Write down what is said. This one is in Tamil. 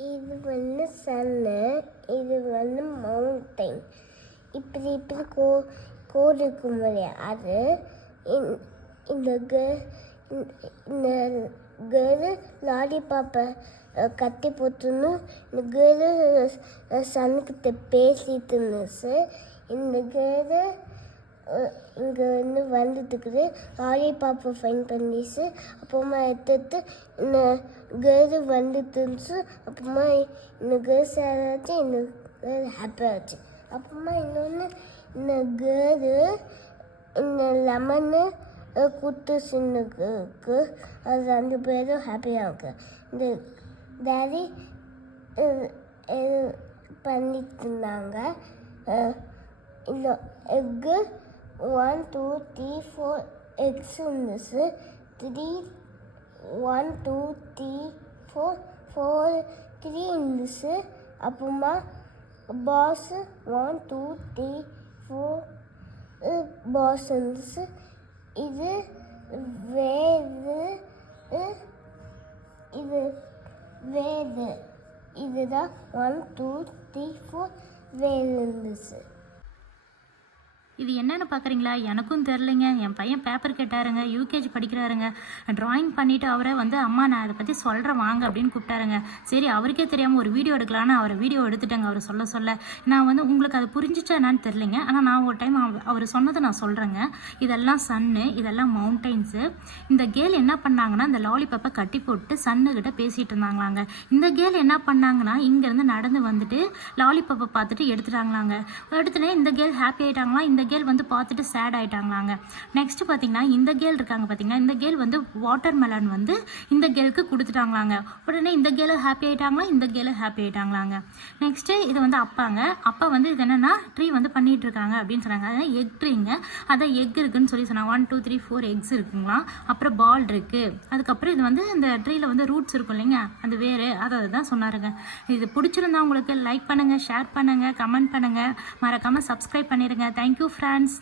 இது வந்து சன்னு இது வந்து மவுண்டைன் இப்படி இப்படி கோ கோடு இருக்கும் இல்லையா? அது இந்த- இந்த கேர்ள் லாடி பாப்பை கட்டி போட்டுன்னு இந்த கேர்ளு சன்னுக்கிட்ட பேசிட்டு இருந்துச்சு. இந்த கேர்ளு இங்கே வந்து வந்துட்டுக்குது பாப்பா ஃபைன் பண்ணிச்சு. அப்புறமா எடுத்துட்டு இந்த கேர்ளு வந்துட்டு அப்புறமா இந்த கேர்ள் சேர் ஆச்சு இந்த கேர்ள் ஹாப்பி ஆச்சு. அப்புறமா இன்னொன்று இந்த கேர்ளு இந்த லெமனு குத்து சின்னுக்கு அது ரெண்டு பேரும் ஹாப்பியாக இருக்கு. இந்த டேடி பண்ணிட்டு இருந்தாங்க. இந்த egg one two three four eggs இருந்துச்சு three one two three four four three இருந்துச்சு அப்புறமா pass one two three four pass இருந்துச்சு இது வேறு இது வேறு இதுதான் ஒன் டூ த்ரீ ஃபோர் வேறு இருந்துச்சு இது என்னென்னு பார்க்குறீங்களா எனக்கும் தெரிலங்க என் பையன் பேப்பர் கேட்டாருங்க. யூகேஜி படிக்கிறாருங்க. ட்ராயிங் பண்ணிவிட்டு அவரை வந்து அம்மா நான் அதை பற்றி சொல்கிறேன் வாங்க அப்படின்னு கூப்பிட்டாருங்க. சரி அவருக்கே தெரியாமல் ஒரு வீடியோ எடுக்கலான்னு அவர் வீடியோ எடுத்துட்டேங்க அவர் சொல்ல சொல்ல. நான் வந்து உங்களுக்கு அது புரிஞ்சிச்சா என்னன்னு தெரிலிங்க ஆனால் நான் ஒரு டைம் அவர் சொன்னதை நான் சொல்கிறேங்க இதெல்லாம் சன்னு இதெல்லாம் மவுண்டைன்ஸு இந்த கேல் என்ன பண்ணாங்கன்னா இந்த லாலிபப்பை கட்டி போட்டு சன்னுக்கிட்ட பேசிகிட்டு இருந்தாங்களாங்க. இந்த கேல் என்ன பண்ணாங்கன்னா இங்கேருந்து நடந்து வந்துட்டு லாலிபப்பை பார்த்துட்டு எடுத்துட்டாங்களாங்க. எடுத்துனே இந்த கேல் ஹாப்பி ஆகிட்டாங்களா இந்த கேர்ள் வந்து பார்த்துட்டு சேட் ஆயிட்டாங்களாங்க. நெக்ஸ்ட் பார்த்தீங்கன்னா இந்த கேல் இருக்காங்க பார்த்தீங்கன்னா இந்த கேர்ள் வந்து வாட்டர் மெலன் வந்து இந்த கேலுக்கு கொடுத்துட்டாங்களாங்க. உடனே இந்த கேலு ஹாப்பி ஆயிட்டாங்களா? இந்த கேலு ஹாப்பி ஆயிட்டாங்களாங்க. நெக்ஸ்ட் இது வந்து அப்பாங்க. அப்பா வந்து இது என்னன்னா ட்ரீ வந்து பண்ணிட்டு இருக்காங்க அப்படின்னு சொன்னாங்க. அதாவது எக் ட்ரீங்க அதான் எக் இருக்குன்னு சொல்லி சொன்னாங்க. One two three four eggs இருக்குங்களா? அப்புறம் பால் இருக்கு. அதுக்கப்புறம் இது வந்து இந்த ட்ரீல வந்து ரூட்ஸ் இருக்கும் இல்லைங்க. அது வேறு. அதை தான் சொன்னாருங்க. இது பிடிச்சிருந்தா உங்களுக்கு லைக் பண்ணுங்க ஷேர் பண்ணுங்க கமெண்ட் பண்ணுங்க. மறக்காம சப்ஸ்கிரைப் பண்ணிடுங்க தேங்க்யூ friends.